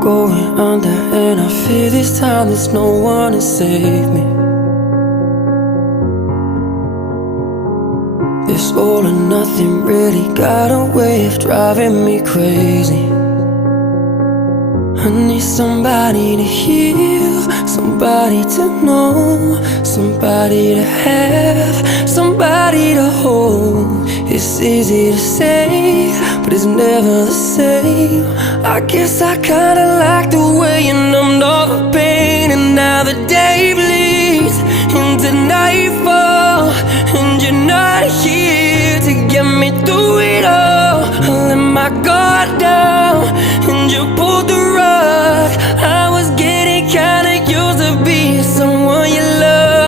going under, and I fear this time there's no one to save me. This all or nothing really got a way of driving me crazy. I need somebody to heal, somebody to know, somebody to have, somebody to hold. It's easy to say, but it's never the same. I guess I kinda like the way you numbed all the pain. And now the day bleeds into nightfall, and you're not here to get me through it all. I let my guard down, and you pulled